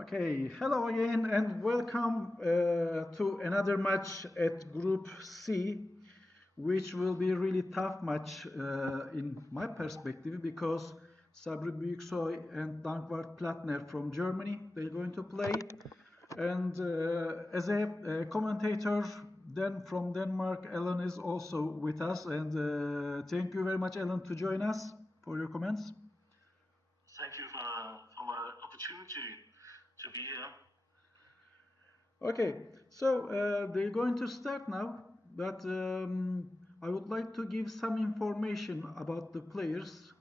Okay, hello again and welcome to another match at Group C, which will be a really tough match in my perspective because Sabri Büyüksoy and Dankwart Plattner from Germany, they're going to play. And as a commentator, then from Denmark, Ellen is also with us. And thank you very much, Ellen, to join us for your comments. Thank you for my opportunity to be here. Okay, so they're going to start now, but I would like to give some information about the players.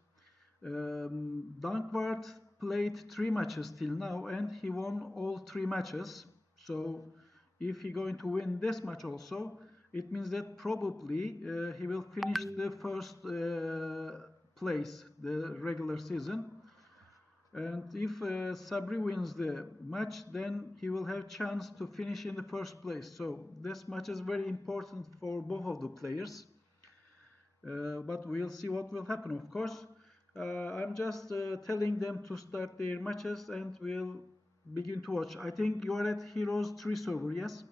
Dankwart played 3 matches till now and he won all 3 matches. So if he's going to win this match also, it means that probably he will finish the first place, the regular season. And if Sabri wins the match, then he will have chance to finish in the first place. So this match is very important for both of the players. But we'll see what will happen, of course. I'm just telling them to start their matches and we'll begin to watch. I think you are at Heroes 3 server, yes?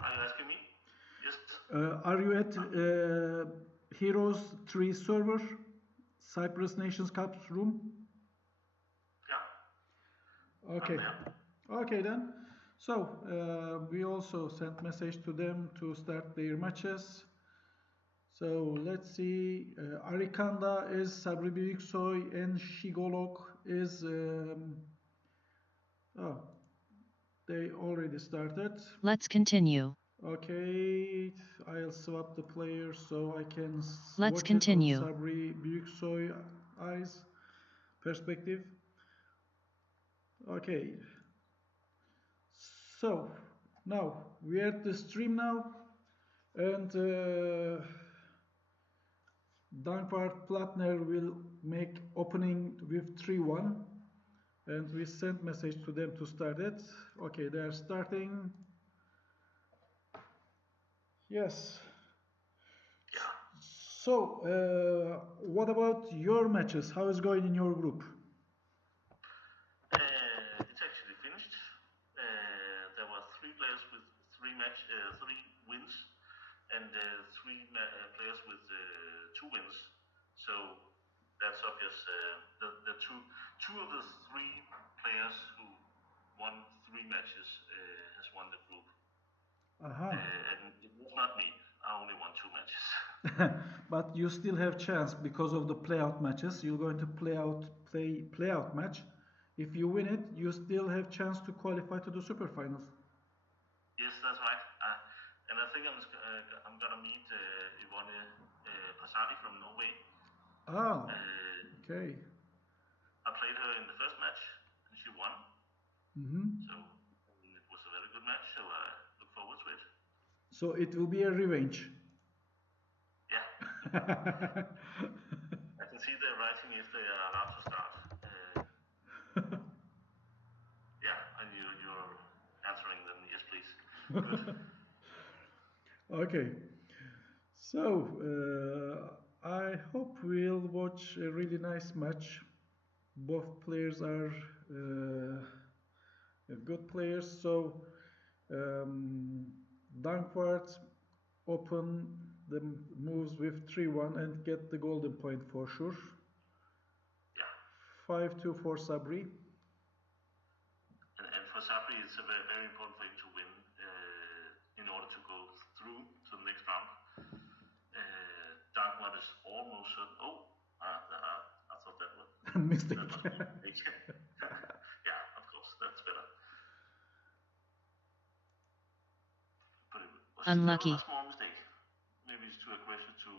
Are you asking me? Yes. Are you at Heroes 3 server? Cyprus Nations Cup room? Yeah. Okay. Okay then. So we also sent message to them to start their matches. So let's see. Arikanda is Sabri Büyüksoy and Shigolok is. Oh, they already started. Let's continue. Okay, I'll swap the players so I can Let's watch continue. it on Sabri Büyüksoy eyes perspective. Okay. So now we are at the stream now, and Dankwart Plattner will make opening with 3-1, and we sent message to them to start it. Okay, they are starting. Yes. So, what about your matches? How is going in your group? It's actually finished. There were 3 players with 3 wins, and 3 players with 2 wins. So that's obvious. The two of the 3 players who won 3 matches has won the group. And it was not me. I only won 2 matches. But you still have chance because of the playout matches. You're going to play out match. If you win it, you still have chance to qualify to the super finals. Yes, that's right. And I think I'm gonna meet Yvonne Pasari from Norway. Ah, okay. I played her in the first match and she won. So it was a very good match. So I look forward to it. So it will be a revenge. Yeah. I can see they're writing if they are allowed to start. Yeah, and you're answering them. Yes, please. Good. Okay. So I hope we'll watch a really nice match. Both players are good players. So Dankwart open the moves with 3-1 and get the golden point for sure. Yeah. 5-2 for Sabri. And for Sabri, it's a very, very important for him to win in order to go through to the next round. Dankwart is almost certain. Oh, I thought that was mistake. Yeah, of course, that's better. But it was Unlucky. a small mistake. Maybe it's too aggressive to.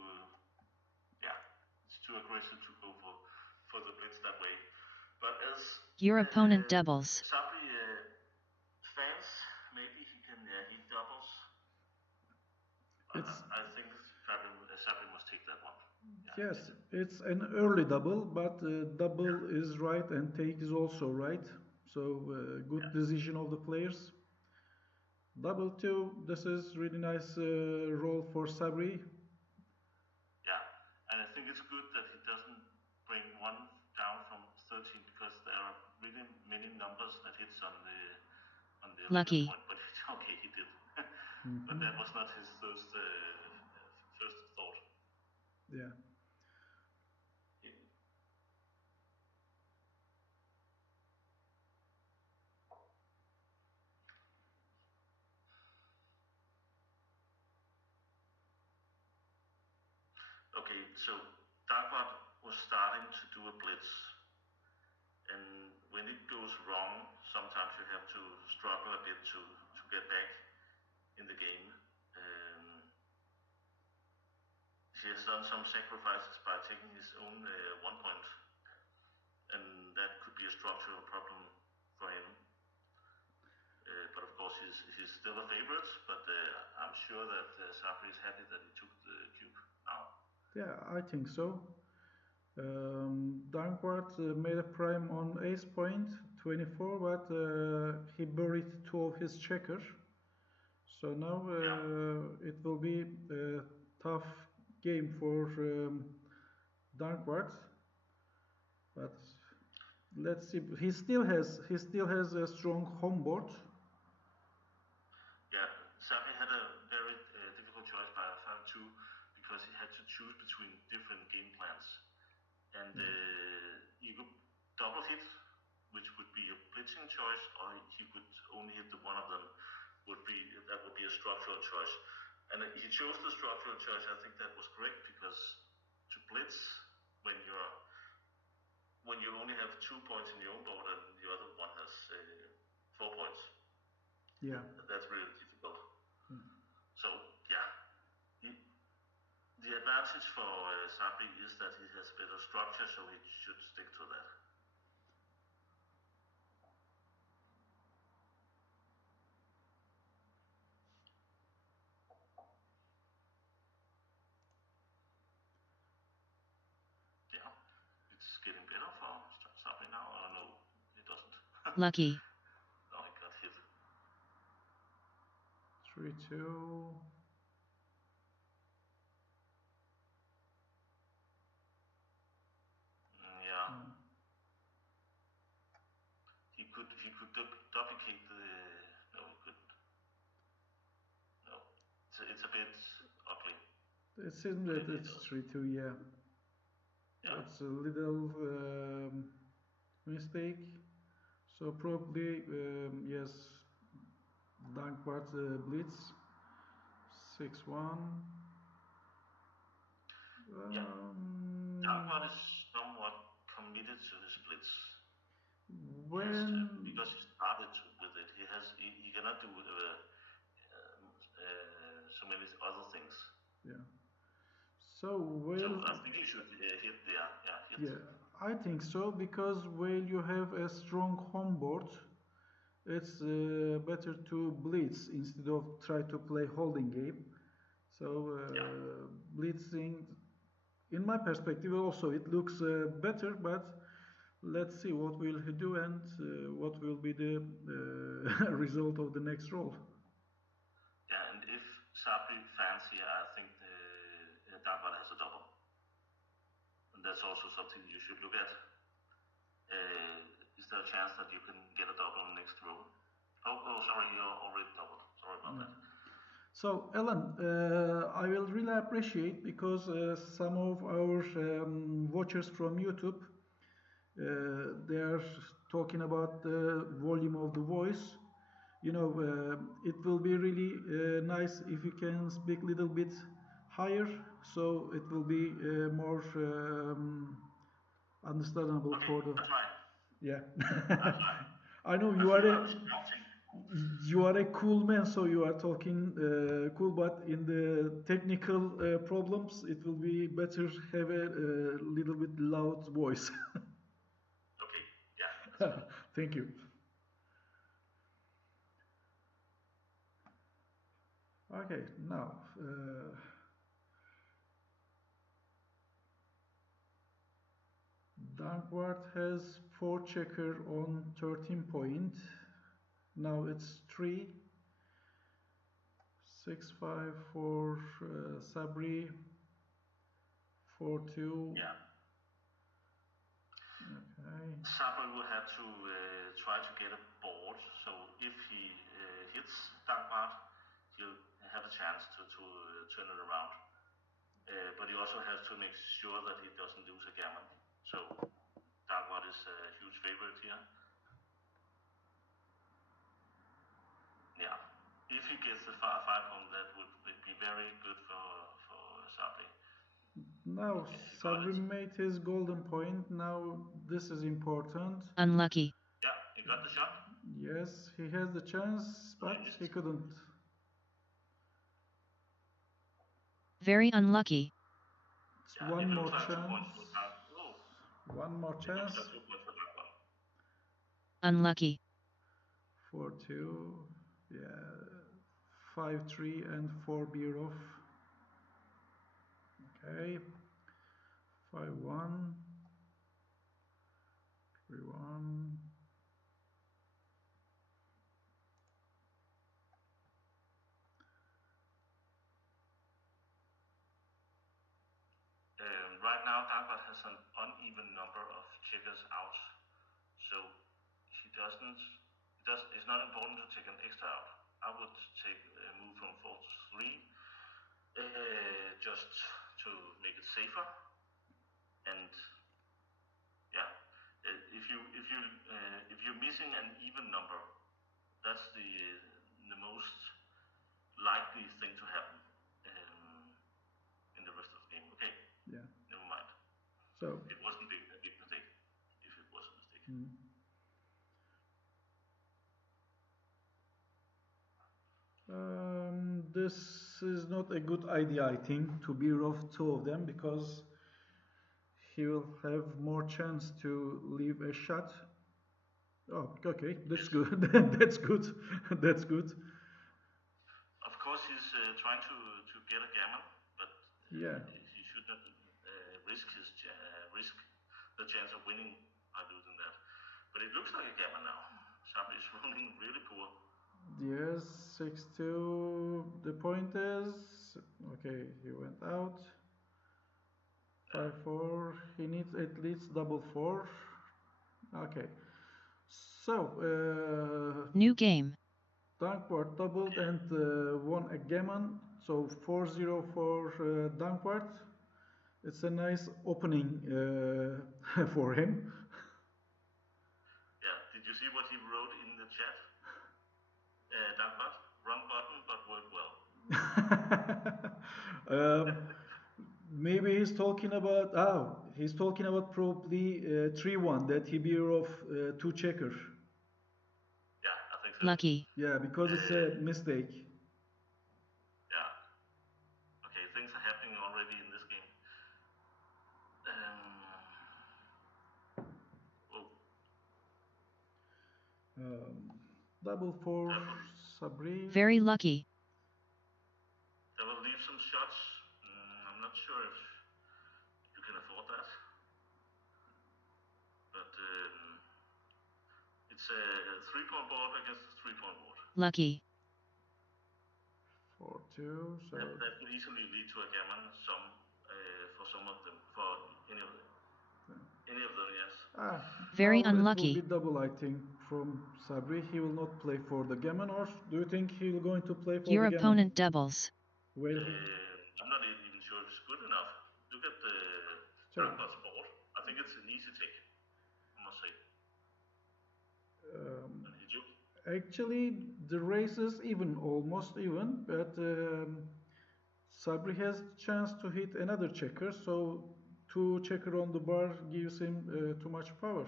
It's too aggressive to go for the blitz that way. But as your opponent doubles. Sabri fans, maybe he can he doubles. I think Sabri must take that one. Yeah, yes, it's an early double, but double is right and take is also right. So good decision of the players. Double 2, this is really nice roll for Sabri. Yeah, and I think it's good that he doesn't bring one down from 13 Lucky. That point, but okay, he did. But that was not his first thought. Yeah. Okay, so Dankwart was starting to do a blitz, and when it goes wrong, sometimes you have to struggle a bit to get back in the game. He has done some sacrifices by taking his own 1 point, and that could be a structural problem for him. But of course, he's still a favorite, but I'm sure that Sabri is happy that he took the cube now. Yeah, I think so. Dankwart made a prime on ace point 24, but he buried two of his checkers. So now it will be a tough game for Dankwart. But let's see. He still has a strong home board. Yeah, Sabri had a very difficult choice by 5-2 because he had to choose between different game plans. And you could double hit, which would be a blitzing choice, or he could only hit the one of them. That would be a structural choice. And he chose the structural choice. I think that was correct because to blitz when you only have 2 points in your own board and the other one has 4 points. Yeah, that's really difficult. So yeah, the advantage for Sabri is that he has better structure, so he should stick to that. Yeah, it's getting better for Sabri now, or no, it doesn't. Lucky. No, he got hit. 3-2. Yeah. He could duplicate the. No, he couldn't. No, it's a bit ugly. It seems that it's 3-2. Yeah. It's a little mistake. So probably yes, Dankwart blitz 6-1. Dankwart is somewhat committed to his blitz. Because he started with it, he cannot do so many other things. Yeah. So I think he should hit there. Yeah. Hit. Yeah, I think so because while you have a strong home board, it's better to blitz instead of try to play holding game. So blitzing, in my perspective, also it looks better, but let's see what will he do and what will be the result of the next roll. Yeah, and if Sabri fans here, I think Dankwart has a double. And that's also something you should look at. Is there a chance that you can get a double next row? Oh, sorry, you're already doubled. Sorry about that. So, Alan, I will really appreciate because some of our watchers from YouTube, they are talking about the volume of the voice. You know, it will be really nice if you can speak a little bit higher, so it will be more understandable for the. That's right. Yeah. That's right. I know you are a cool man, so you are talking cool, but in the technical problems, it will be better have a little bit loud voice. Okay, yeah. Thank you. Okay, now Dankwart has 4 checker on 13 point. Now it's 3. 6-5 for Sabri. 4-2. Yeah. Okay. Sabri will have to try to get a board. So if he hits Dankwart, he'll have a chance to turn it around. But he also has to make sure that he doesn't lose a gammon. So Dankwart is a huge favorite here. Yeah, if he gets the 5 pawn, that would be very good for Sabri. Now Okay, he got Sabri it. made his golden point. Now this is important. Unlucky. Yeah, he got the shot. Yes, he has the chance, So he but missed. he couldn't. Very unlucky. It's Yeah, one it more looks like 2 points chance. for Dankwart. Oh, One more it looks chance. like 2 points for Dankwart. Unlucky. 4-2. Yeah. 5-3 and 4 beer off. Okay. 5-1. 3-1. Right now, Dankwart has an uneven number of checkers out, so it's not important to take an extra out. I would take a move from 4 to 3, just to make it safer. And yeah, if you're missing an even number, that's the most likely thing to happen in the rest of the game. Okay. Yeah. Never mind. So. It wasn't a big mistake. If it was a mistake. This is not a good idea, I think, to beer off two of them because he will have more chance to leave a shot. Oh, okay, that's good. That's good. That's good. Of course, he's trying to get a gammon, but Yeah. he should not risk the chance of winning by losing that. But it looks like a gammon now. Sabri is rolling really poor. Yes, 6-2. The point is, okay, he went out. 5-4. He needs at least double 4. Okay. So, New game. Dankwart doubled and won a gammon. So 4-0 for Dankwart. It's a nice opening for him. Yeah, did you see what he wrote in the chat? Dankwart, wrong button, but worked well. Maybe he's talking about probably 3-1 that he beer off 2 checker. Yeah, I think so. Lucky. Yeah, because it's a mistake. Yeah. Okay, things are happening already in this game. Double 4, Sabri. Very lucky. That will leave some shots. I'm not sure if you can afford that. But it's a 3-point board against a 3-point board. Lucky. 4-2, so that could easily lead to a gammon for some of them, for any of them. Any of them, yes. Very now unlucky. It will be double, I think, from Sabri. He will not play for the gammon, or do you think he will going to play for Your the gammon? opponent doubles. Well, I'm not even sure if it's good enough. Look at the Dankwart's board. I think it's an easy take, I must say. Actually, the race is even, almost even, but Sabri has chance to hit another checker, so 2 checker on the bar gives him too much power.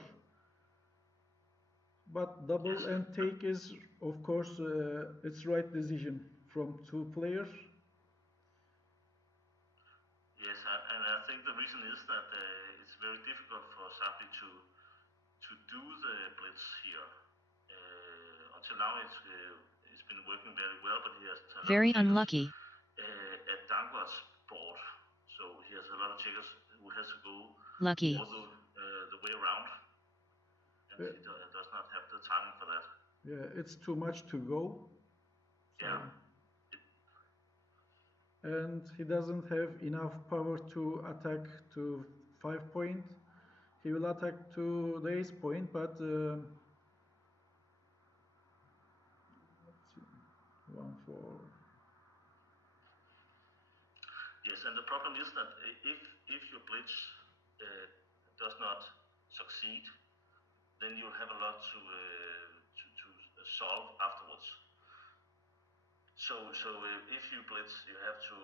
But double Yes. and take is, of course, it's right decision from 2 players. Yes, and I think the reason is that it's very difficult for Sabri to do the blitz here. Until now, it's been working very well, but he has a lot Very of checkers, unlucky. At Dankwart's board, so he has a lot of checkers who has to go Lucky. all the way around, and he does not have the timing for that. Yeah, it's too much to go. So, yeah. And he doesn't have enough power to attack to 5 point. he will attack to the ace point, but let's see, 1-4. Yes, and the problem is that if your blitz does not succeed, then you have a lot to solve afterwards. So if you blitz, you have to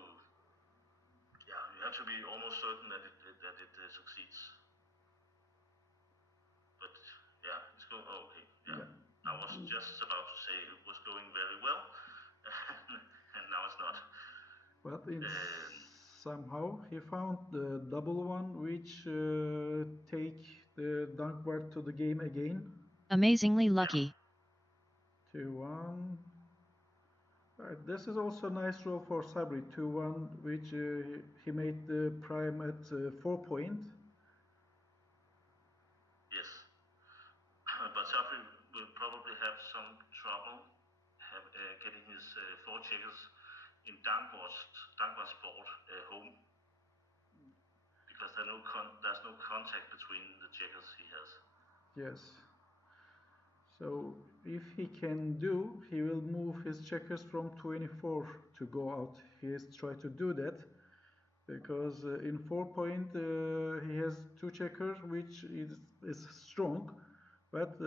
be almost certain that it succeeds. But yeah, it's going okay. Yeah. I was just about to say it was going very well, and now it's not. But somehow he found the double one, which take the Dankwart to the game again. Amazingly lucky. 2-1. Right, this is also a nice roll for Sabri. 2-1, which he made the prime at 4 point. Yes, but Sabri will probably have some trouble getting his 4 checkers in Dankwart board home, because there's no contact between the checkers he has. Yes. So if he can do, he will move his checkers from 24 to go out. He has tried to do that because in 4 point he has 2 checkers, which is strong, but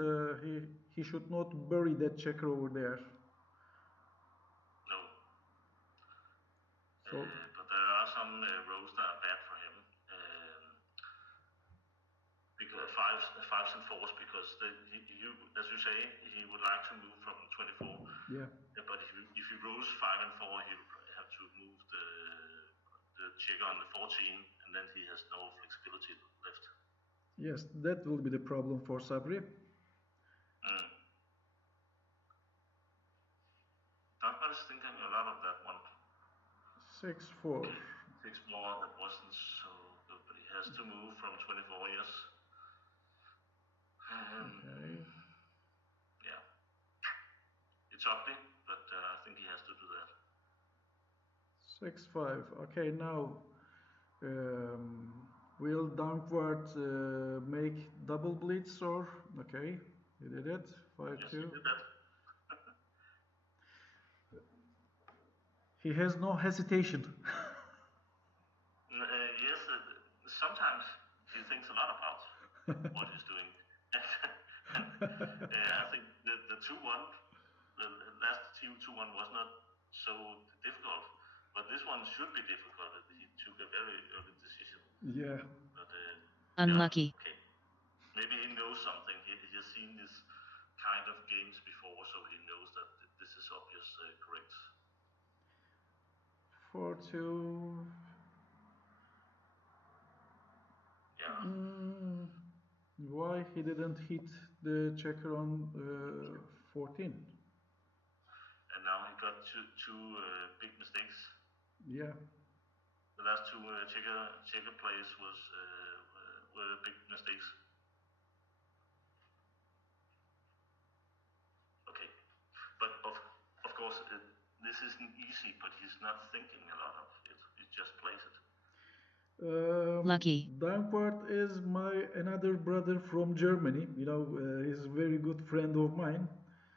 he should not bury that checker over there. No. So, but there are some rows that are bad for him. Because fives and fours, because as you say, he would like to move from 24. Yeah. But if he rolls 5 and 4, he'll have to move the checker on the 14, and then he has no flexibility left. Yes, that will be the problem for Sabri. Dankwart is thinking a lot of that one. 6-4. Okay. 6 more, that wasn't so good, but he has to move from 24 years. Okay. Yeah. It's ugly, but I think he has to do that. 6-5. Okay, now will Dankwart make double blitz or okay? He did it. 5-2. Yes, he did that. He has no hesitation. Yes, sometimes he thinks a lot about what he's doing. I think the 2-1, the last 2-1 was not so difficult, but this one should be difficult. He took a very early decision. Yeah. But, Unlucky. Yeah, okay. Maybe he knows something. He has seen this kind of games before, so he knows that this is obvious correct. 4-2. Yeah. Why he didn't hit the checker on 14? And now he got two big mistakes. Yeah. The last 2 checker plays were big mistakes. Okay, but of course this isn't easy. But he's not thinking a lot of it. He just plays it. Lucky. Dankwart is my another brother from Germany. You know, he's a very good friend of mine.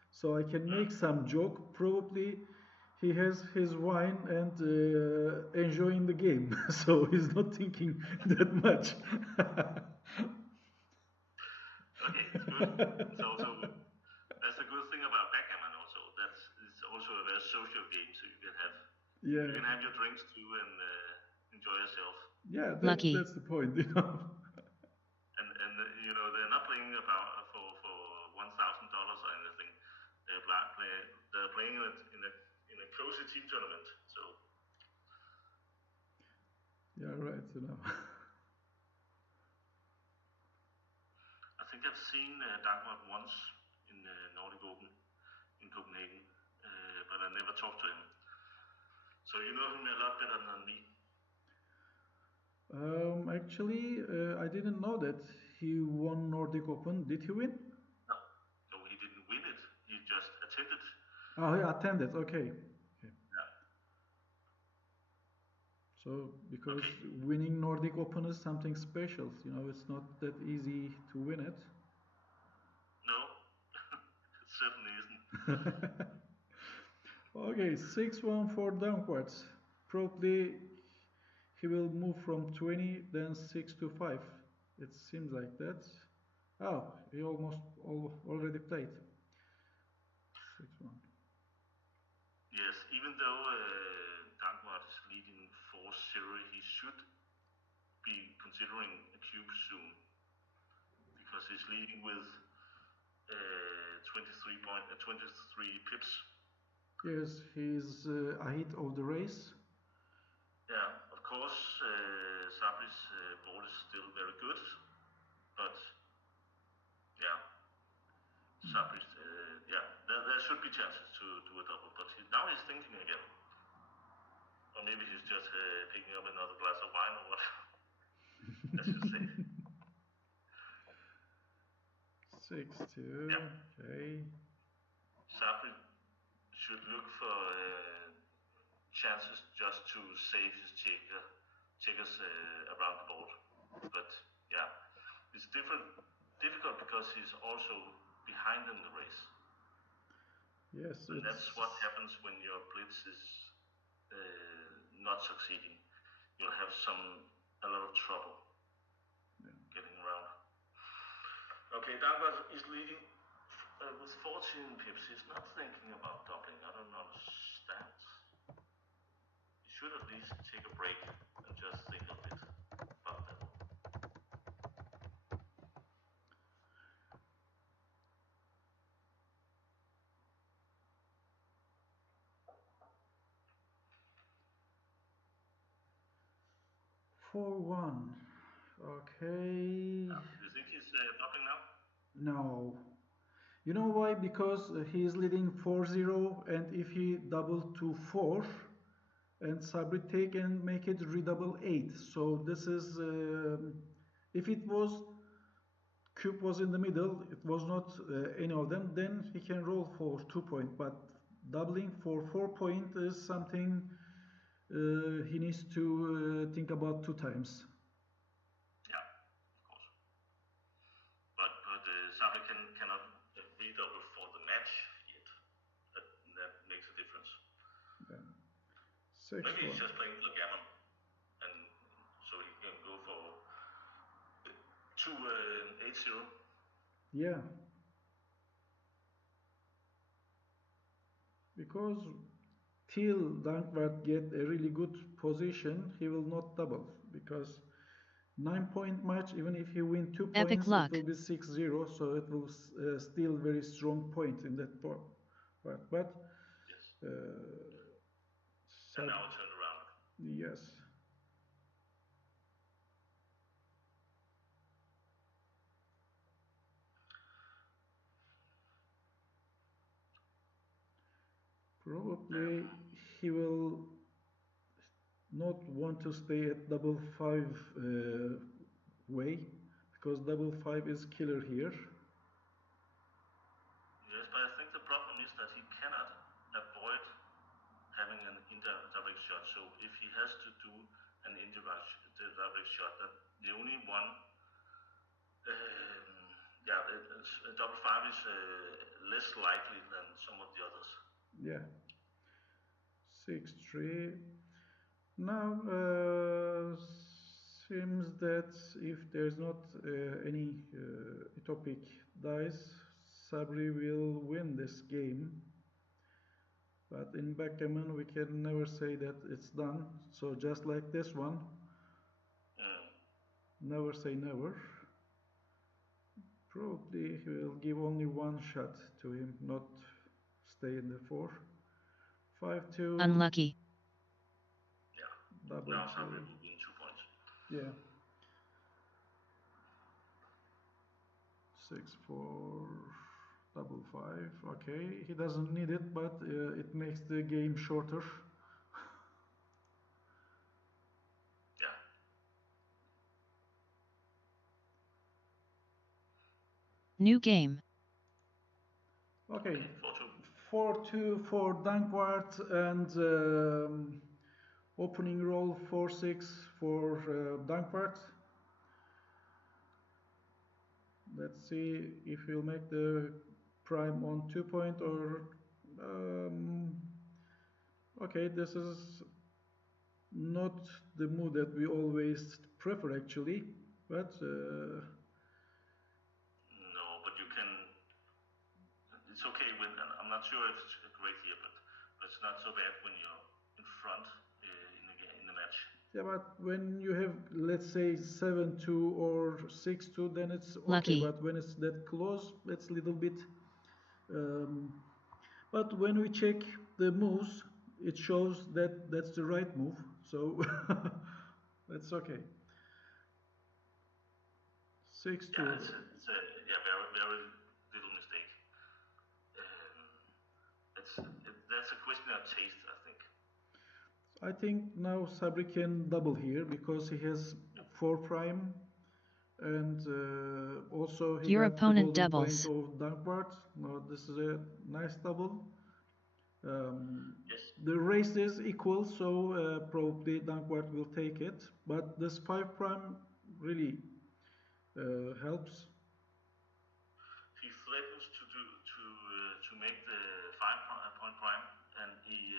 So I can make some joke. Probably he has his wine and enjoying the game. So he's not thinking that much. Okay, it's good. It's also that's the good thing about backgammon. Also, it's also a very social game, so you can have your drinks too and enjoy yourself. Yeah, Lucky. That's the point, you know. And you know, they're not playing about for $1,000 or anything. They're playing it in a cozy team tournament. So Yeah, right. You know. I think I've seen Dankwart once in Nordic Open in Copenhagen, but I never talked to him. So you know him a lot better than me. Actually, I didn't know that he won Nordic Open. Did he win? No, he didn't win it. He just attended. Oh, he attended. Okay. Yeah. So, because Okay. winning Nordic Open is something special, you know, it's not that easy to win it. No, it certainly isn't. Okay, 6-1 for Dankwart. Probably he will move from 20, then 6 to 5. It seems like that. Oh, he almost already played. 6-1. Yes, even though Dankwart is leading 4-0, he should be considering a cube soon because he's leading with 23 pips. Yes, he's ahead of the race. Yeah, of course, Sabri's board is still very good, but yeah, Sabri's there should be chances to do a double, but now he's thinking again, or maybe he's just picking up another glass of wine or what, as you say. 6-2. Yeah. Okay. Sabri should look for chances just to save his checkers around the board. But yeah, it's difficult because he's also behind in the race. Yes, and that's what happens when your blitz is not succeeding. You'll have a lot of trouble getting around. Okay, Dankwart is leading with 14 pips. He's not thinking about doubling. I don't understand. He should at least take a break and just think a bit about that. For 1. Okay. Do you think he's doubling now? No. You know why? Because he is leading 4-0, and if he double to 4, and Sabri take and make it redouble 8. So this is, if it was cube was in the middle, it was not any of them, then he can roll for 2 points. But doubling for 4 points is something he needs to think about 2 times. Yeah, of course. But Sabri cannot redouble for the match yet. That makes a difference. Yeah. Maybe he's just playing Backgammon, and so he can go for 2-8-0. Yeah. Because till Dankwart get a really good position, he will not double. Because 9-point match, even if he win 2 Epic points, luck. it will be 6-0. So it will still very strong point in that part. But yes. And now it turned around. Yes. Probably he will not want to stay at double 5 way, because double 5 is killer here. Yes, but I think the problem is that he cannot avoid having an indirect shot. So if he has to do an indirect shot, then the only one, double 5 is less likely than some of the others. Yeah. 6-3. Now seems that if there's not any utopic dice, Sabri will win this game. But in backgammon, we can never say that it's done. So just like this one, never say never. Probably he will give only one shot to him, not stay in the 4. 5-2. Unlucky. Yeah. Double now 2. Sabri will win 2 points. Yeah. 6-4. Double 5. Okay, he doesn't need it, but it makes the game shorter. Yeah. New game. Okay. 4-2. 4-2 for Dankwart, and Opening roll 4-6 for Dankwart. Let's see if he'll make the prime on 2-point or... okay, this is not the move that we always prefer actually, but... No, but you can... It's okay when... I'm not sure if it's great here, but it's not so bad when you're in front in the match. Yeah, but when you have, let's say, 7-2 or 6-2, then it's okay. Lucky. But when it's that close, it's a little bit... but when we check the moves, it shows that that's the right move. So that's okay. 6-2. Yeah, it's a very, very little mistake. That's a question of taste, I think. I think now Sabri can double here because he has 4 prime, and also he Your got opponent the golden doubles. point of Dankwart. No, this is a nice double. Yes. The race is equal, so probably Dankwart will take it. But this 5 prime really helps. He threatens to make the 5-point prime, and he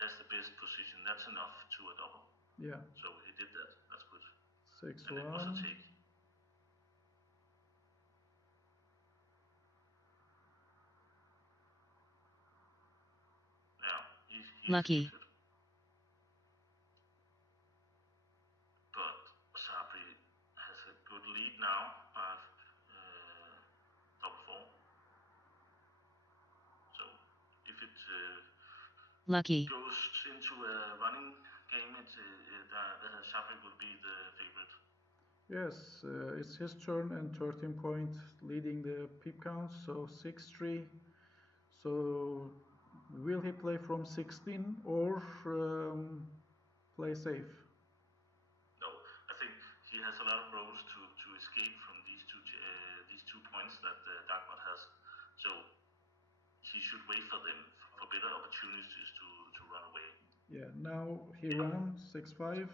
has the best position. That's enough to a double. Yeah. So he did that. That's good. 6-1. And it was a take. Yeah, he's Lucky. good. But Sabri has a good lead now by double 4. So if it Lucky. goes into a running game, Sabri will be the favorite. Yes, it's his turn and 13 points leading the pip count, so 6-3. So will he play from 16 or play safe? No, I think he has a lot of roles to escape from these 2 points that Dankwart has. So he should wait for them for better opportunities to run away. Yeah, now he ran 6-5.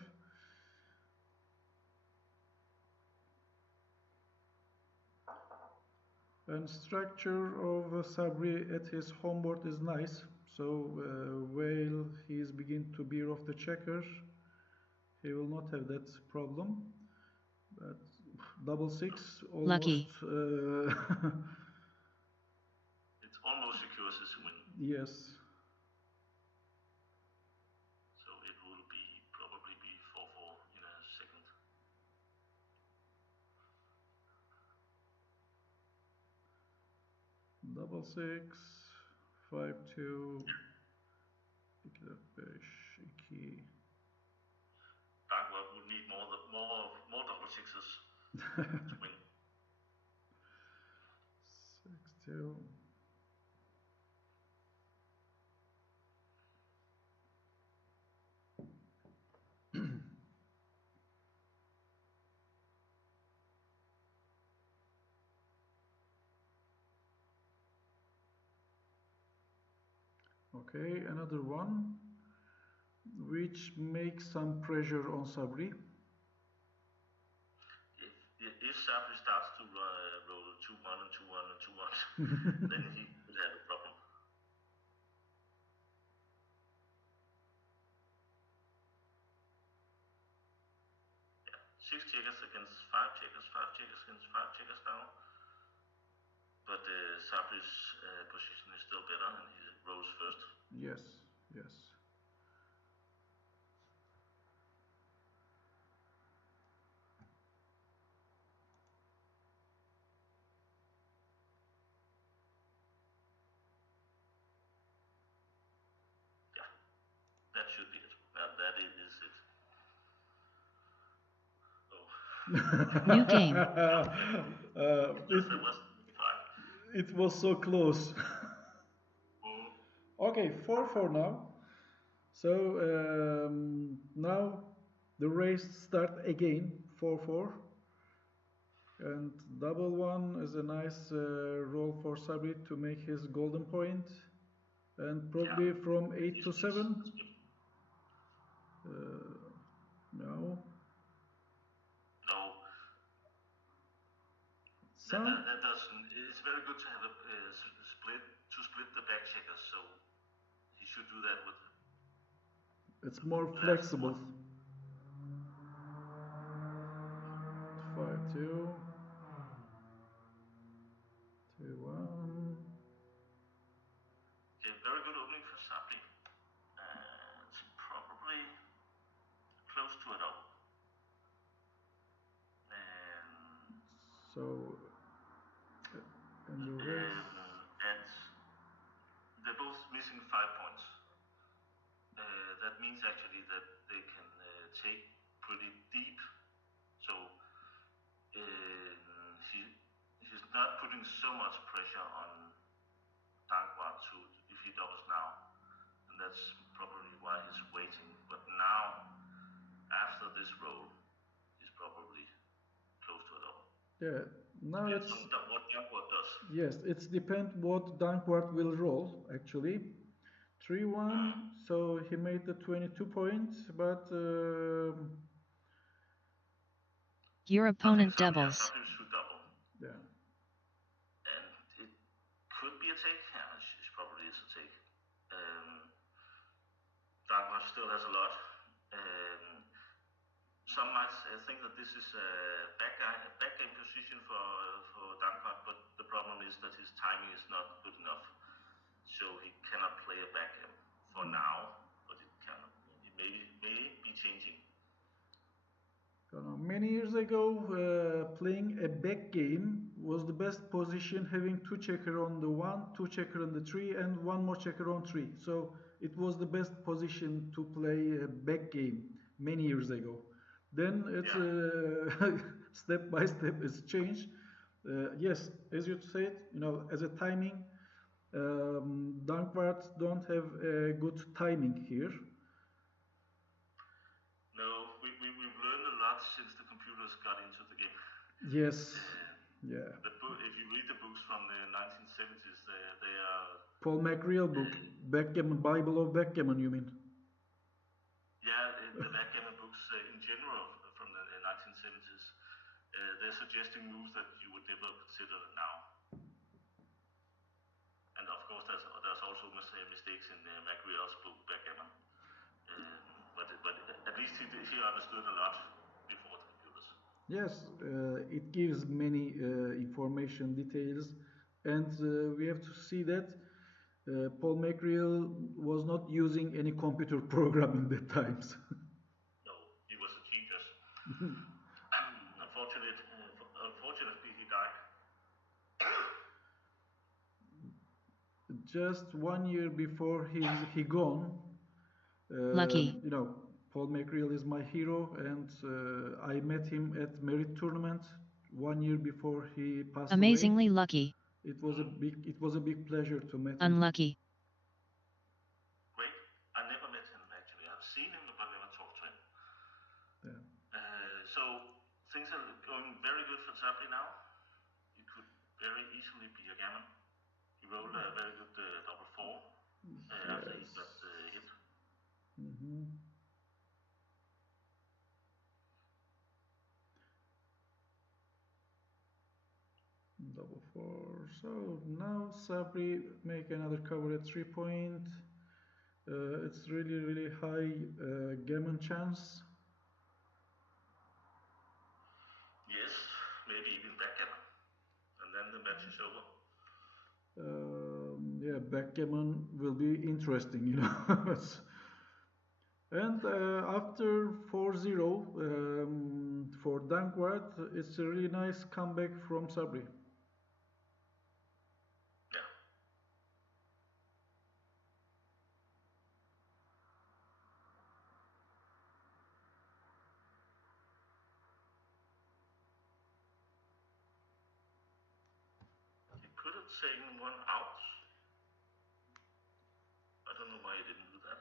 And structure of Sabri at his home board is nice. So while he is beginning to veer off the checker, he will not have that problem. But double 6 almost. Lucky. It almost secures his win. Yes. So it will probably be 4-4 in a second. Double 6, 5-2. İki de 5, 2. Dankwart would need more double 6s to win. 6-2. Okay, another one, which makes some pressure on Sabri. If Sabri starts to roll 2-1 and 2-1 and 2-1, then he would have a problem. Yeah, 6 checkers against 5 checkers, 5 checkers against 5 checkers now. But Sabri's position is still better, and he rolls first. Yes, yes. Yeah, that should be it. Well, that is it. Oh. New game. It was so close. Okay, 4-4 now. So now the race start again, 4-4. And double 1 is a nice roll for Sabri to make his golden point. And probably from 8 to 7. No. No. Some. That doesn't. It's very good to have a split the back checkers. So he should do that with. It's more flexible. 5-2. 2-1. Okay, very good opening for Sabri. It's probably close to a double. So, and the rest. And they're both missing 5 points. That means actually that they can take pretty deep. So he's not putting so much pressure on Dankwart if he doubles now, and that's probably why he's waiting. But now, after this roll, he's probably close to a double. Yeah, now depends it's on what Dankwart does. Yes, it's depend what Dankwart will roll actually. 3-1, so he made the 22 points, but your opponent doubles. Sabri should double. Yeah. And it could be a take. Yeah, it probably is a take. Dankwart still has a lot. Some might think that this is a backgame position for Dankwart, but the problem is that his timing is not good enough. So he cannot play a backgame for now, but it may be changing. Many years ago, playing a back game was the best position, having two checker on the 1, two checker on the 3, and one more checker on 3. So it was the best position to play a back game many years ago. Then it's step by step it's changed. Yes, as you said, as a timing, Dankwart don't have a good timing here. No, we've learned a lot since the computers got into the game. Yes. Yeah. If you read the books from the 1970s, they are. Paul McReal book, Backgammon, Bible of Backgammon, you mean? Yeah, the backgammon books in general from the 1970s, they're suggesting moves that you would never consider now. And of course, there's also mistakes in McReal's book, Backgammon. But at least he understood a lot before the computers. Yes, it gives many information, details, and we have to see that Paul McReal was not using any computer program in the times. No, he was a genius. Unfortunately, he died. Just 1 year before he gone. Lucky. Paul McReal is my hero, and I met him at Merit tournament 1 year before he passed Amazingly away. lucky. It was a big pleasure to meet him. Unlucky. Great. I never met him actually. I've seen him but never talked to him. Yeah. So things are going very good for Sabri now. It could very easily be a gammon. He rolled a very good double 4 after he got hit. Double 4. So now Sabri make another cover at 3 point. It's really high gammon chance. Yes, maybe even backgammon, and then the match is over. Yeah, backgammon will be interesting, And after 4-0 for Dankwart, it's a really nice comeback from Sabri. Yeah. He could have taken one out. I don't know why he didn't do that.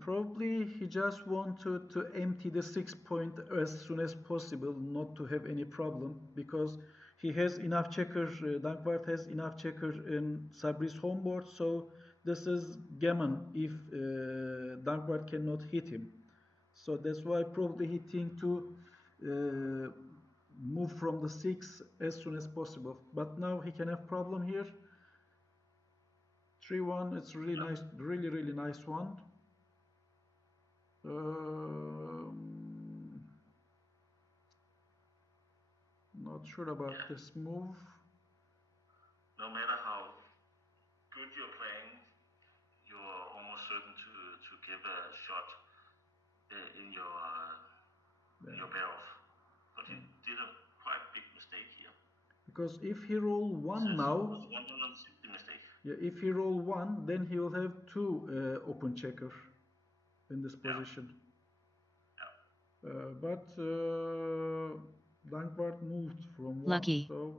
Probably he just wanted to empty the 6 point as soon as possible, not to have any problem, because he has enough checkers, Dankwart has enough checkers in Sabri's home board, so this is gammon if Dankwart cannot hit him. So that's why probably he think to move from the 6 as soon as possible. But now he can have problem here. 3-1, it's really nice, really nice one. Not sure about this move. No matter how good you're playing, you're almost certain to give a shot in your pair-off. But he did a quite big mistake here. Because if he roll 1 now, it was 160 mistake. Yeah, if he roll 1, then he will have 2 open checker in this position. But Dankwart moved from 1, Lucky. so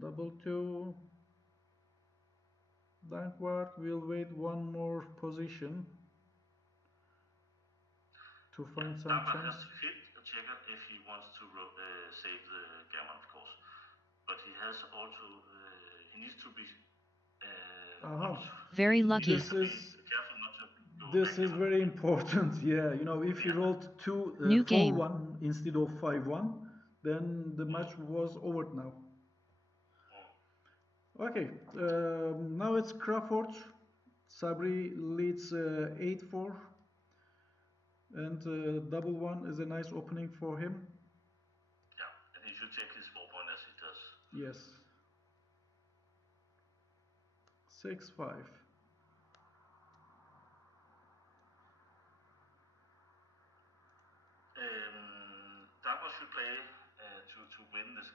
double 2. Dankwart will wait one more position to find some Dankwart chance. has to hit a checker if he wants to save the gammon, of course. But he has also, he needs to be very lucky. This is very important. Yeah, you know, if he rolled 2 New game 4-1 instead of 5-1, then the match was over now. Okay, now it's Crawford. Sabri leads 8-4, and double 1 is a nice opening for him. Yeah, and he should take his 4-point as he does. Yes. 6-5. Dankwart should play to win this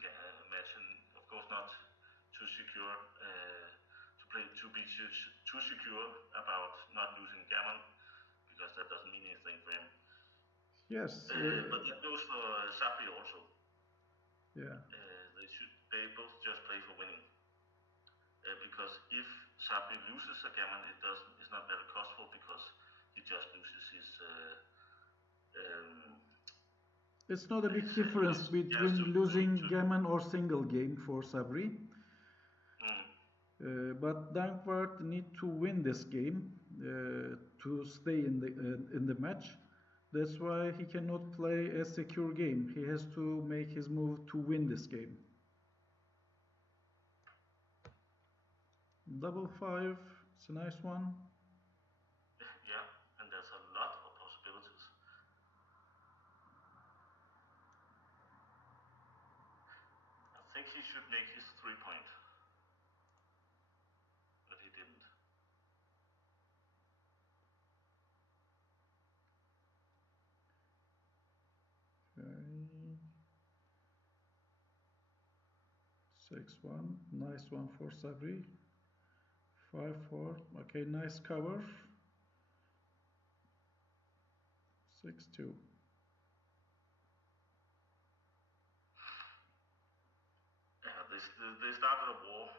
match, and of course not to secure to be too secure about not losing gammon, because that doesn't mean anything for him. Yes. But that goes for Sabri also. Yeah. They both just play for winning. Because if Sabri loses a gammon, it's not very costful, because he just loses his. It's not a big difference between losing gammon or single game for Sabri. But Dankwart need to win this game to stay in the match. That's why he cannot play a secure game. He has to make his move to win this game. Double 5, it's a nice one. Yeah, and there's a lot of possibilities. I think he should make his 3-point, but he didn't. Okay. 6-1, nice one for Sabri. 5-4, okay, nice cover. 6-2. They started a war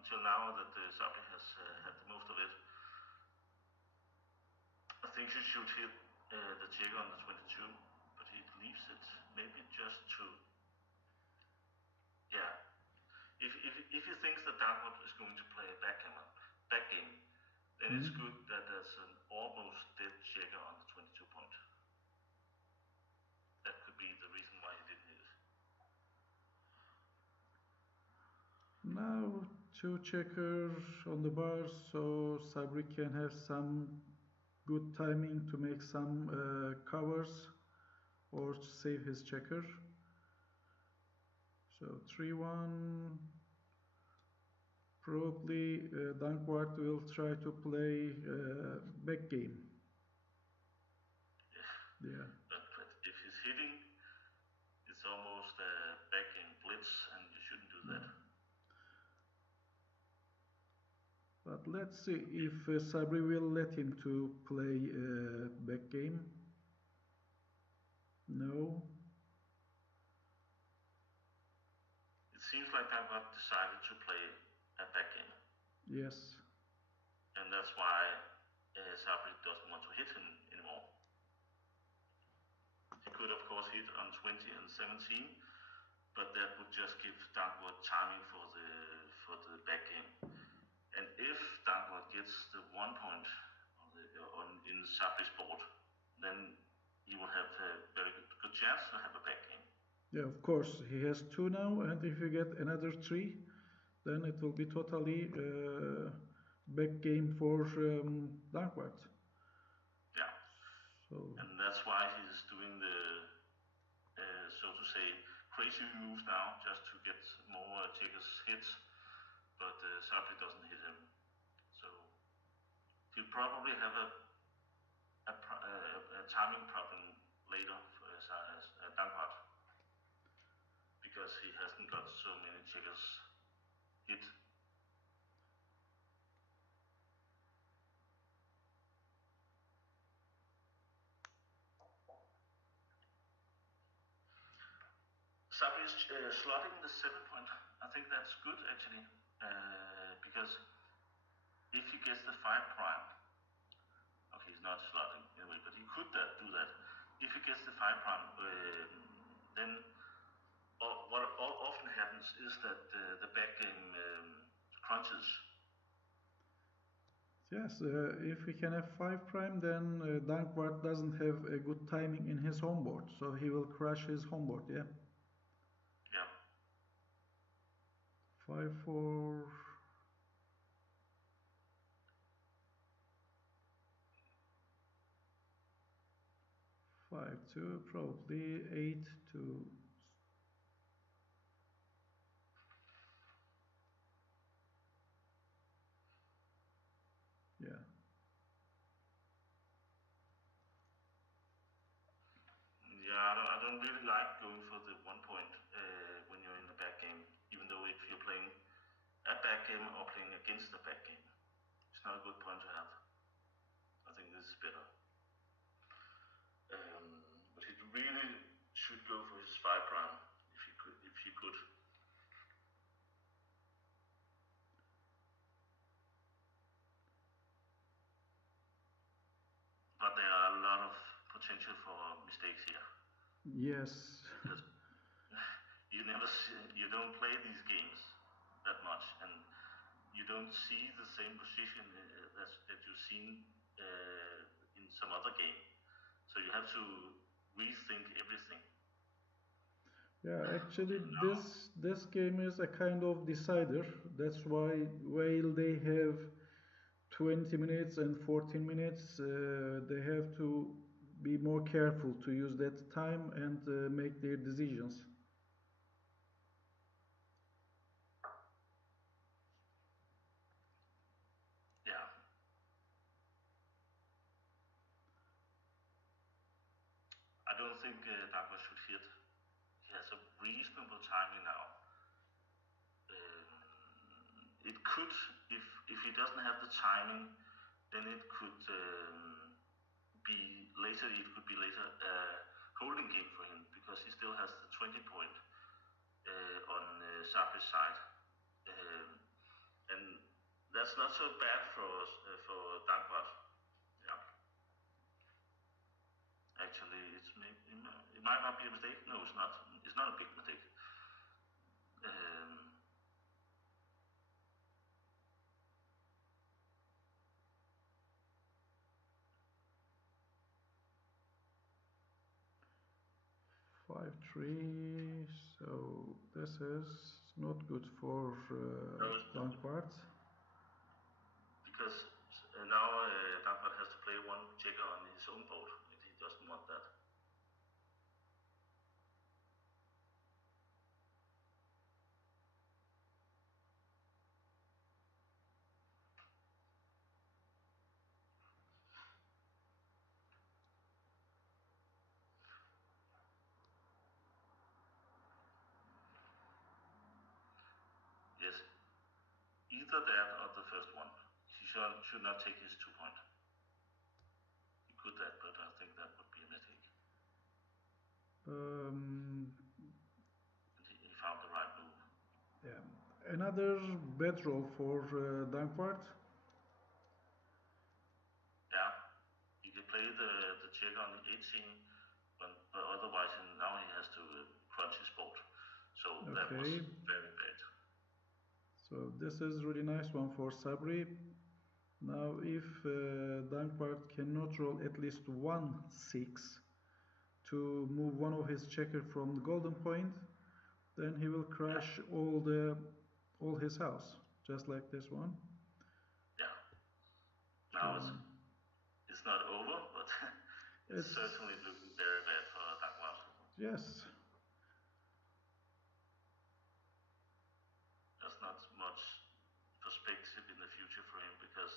until now that Sabri has had most of it. I think he should hit the checker on the 22, but he leaves it maybe just to. Yeah. If he thinks that Dankwart is going to play a backgammon, then it's good that there's an almost dead checker on the 22 point. That could be the reason why he didn't hit it. Now 2 checkers on the bar, so Sabri can have some good timing to make some covers or to save his checker. So 3-1. Probably Dankwart will try to play back game. Yeah. But if he's hitting, it's almost a back game blitz, and you shouldn't do that. But let's see if Sabri will let him to play back game. No. It seems like Dankwart decided to play a back game. Yes. And that's why Sabri doesn't want to hit him anymore. He could, of course, hit on 20 and 17, but that would just give Dankwart timing for the back game. And if Dankwart gets the 1 point in Sabri's board, then he will have a very good chance to have a back game. Yeah, of course, he has 2 now, and if you get another 3, then it will be totally back game for Dankwart. Yeah. So. And that's why he's doing the, so to say, crazy moves now, just to get more checkers hits, but Sabri doesn't hit him. So he'll probably have a timing problem later for Dankwart, because he hasn't got so many checkers hit. Sabri is slotting the 7 point. I think that's good actually, because if he gets the 5 prime, okay, he's not slotting anyway, but he could do that. If he gets the 5 prime, then what often happens is that the back game crunches. Yes, if we can have 5 prime, then Dankwart doesn't have a good timing in his homeboard, so he will crush his homeboard, yeah? Yeah. 5-4... 5-2, probably 8-2. Yeah. Yeah, I don't really like going for the 1 point when you're in the back game, even though if you're playing a back game or playing against the back game, it's not a good point to have. I think this is better. But he really should go for his 5 prime if he could. But there are a lot of potential for mistakes here. Yes. Because you don't play these games that much, and you don't see the same position that you've seen in some other game. So you have to rethink everything. Yeah, actually this game is a kind of decider. That's why while they have 20 minutes and 14 minutes, they have to be more careful to use that time and make their decisions. Yeah. I don't think Dankwart should hit. He has a reasonable timing now. It could, if he doesn't have the timing, then it could be later. It could be later holding game for him, because he still has the 20 point on Sabri's side, and that's not so bad for Dankwart. Yeah. Actually, it might not be a mistake. No, it's not. It's not a big mistake. 5-3, so this is not good for Dankwart. Because now Dankwart has to play 1 checker on his own board, and he doesn't want that. Yes, either that or the first one. He should not take his 2 point. He could that, but I think that would be a mistake. And he found the right move. Yeah. Another bad roll for Dankwart. Yeah, he could play the check on the 18, but otherwise now he has to crunch his board. So okay. That was very bad. So this is really nice one for Sabri. Now, if Dankwart cannot roll at least 1-6 to move one of his checker from the golden point, then he will crush all his house, just like this one. Yeah. Now it's not over, but it's certainly looking very bad for Dankwart. Yes. There's not much perspective in the future for him, because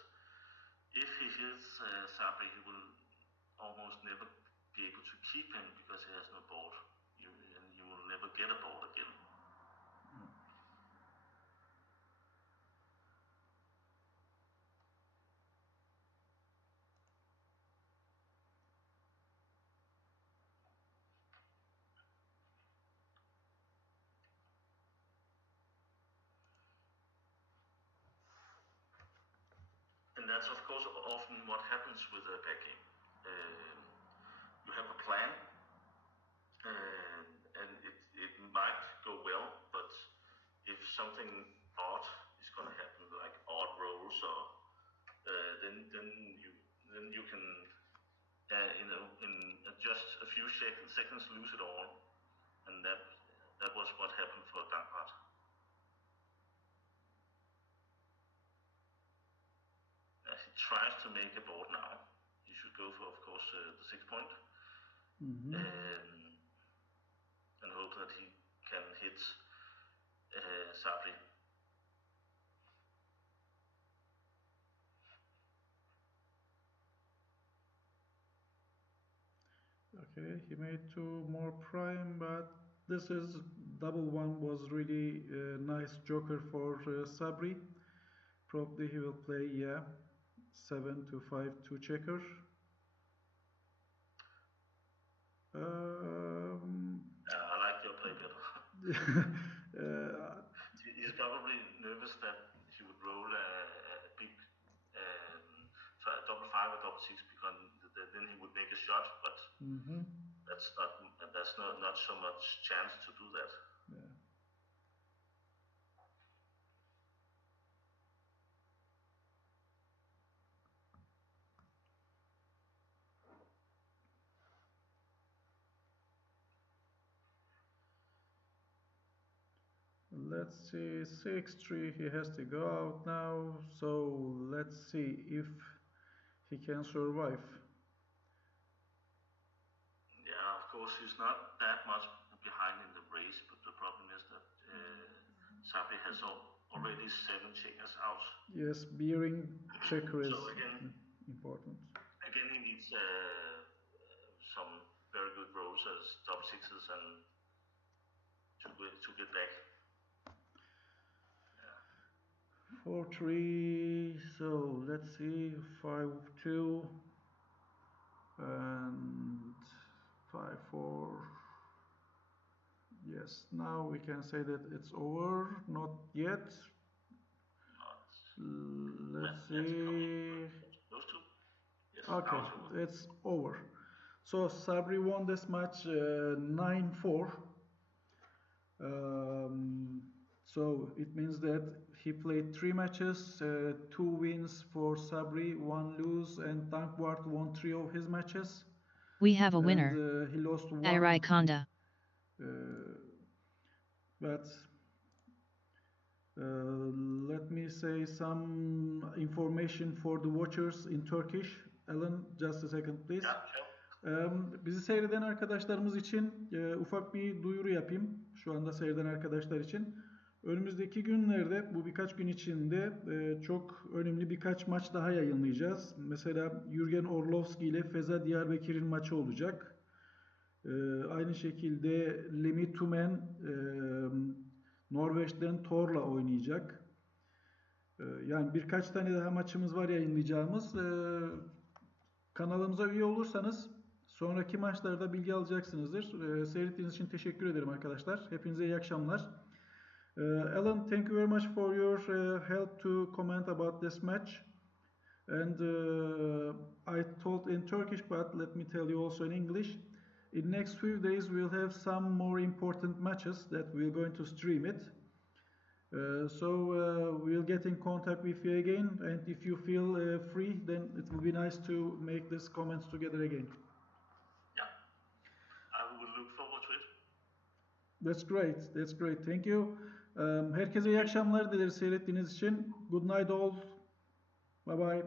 if he hits Sabri, he will almost never be able to keep him because he has no board. And you will never get a board again. And that's of course often what happens with a backgammon. You have a plan, and it might go well, but if something odd is going to happen, like odd rolls, or then you can in just a few seconds lose it all, and that was what happened for Dankwart. He tries to make a board now. He should go for, of course, the 6 point, and hope that he can hit Sabri. Okay, he made 2 more prime, but this is double one was really a nice joker for Sabri. Probably he will play 7 to 5 2 checker. I like your play better. He's probably nervous that he would roll a big double 5 or double 6, because then he would make a shot, but that's not so much chance to do that. Yeah. Let's see, 6-3, he has to go out now, so let's see if he can survive. Yeah, of course, he's not that much behind in the race, but the problem is that Sabri has already 7 checkers out. Yes, bearing checker is important. Again, he needs some very good rolls as top 6s and to get back. 4-3, so let's see, 5-2 and 5-4. Yes, now we can say that it's over. Not yet. Let's see. Those two? Yes, okay, it's over. So Sabri won this match 9-4. So it means that he played 3 matches, 2 wins for Sabri, 1 lose, and Dankwart won 3 of his matches. We have a winner. And, he lost 1. Konda. But let me say some information for the watchers in Turkish. Alan, just a second please. Bizi seyreden arkadaşlarımız için ufak bir duyuru yapayım. Şu anda seyreden arkadaşlar için. Önümüzdeki günlerde, bu birkaç gün içinde çok önemli birkaç maç daha yayınlayacağız. Mesela Jürgen Orlovski ile Feza Diyarbakır'ın maçı olacak. Aynı şekilde Lemi Tumen Norveç'ten Thor'la oynayacak. Yani birkaç tane daha maçımız var yayınlayacağımız. Kanalımıza üye olursanız sonraki maçlarda bilgi alacaksınızdır. Seyrettiğiniz için teşekkür ederim arkadaşlar. Hepinize iyi akşamlar. Alan, thank you very much for your help to comment about this match. And I told in Turkish, but let me tell you also in English. In next few days we'll have some more important matches that we're going to stream it. We'll get in contact with you again, and if you feel free, then it will be nice to make these comments together again. Yeah, I will look forward to it. That's great. That's great. Thank you. Herkese iyi akşamlar dileriz seyrettiğiniz için. Good night all. Bye bye.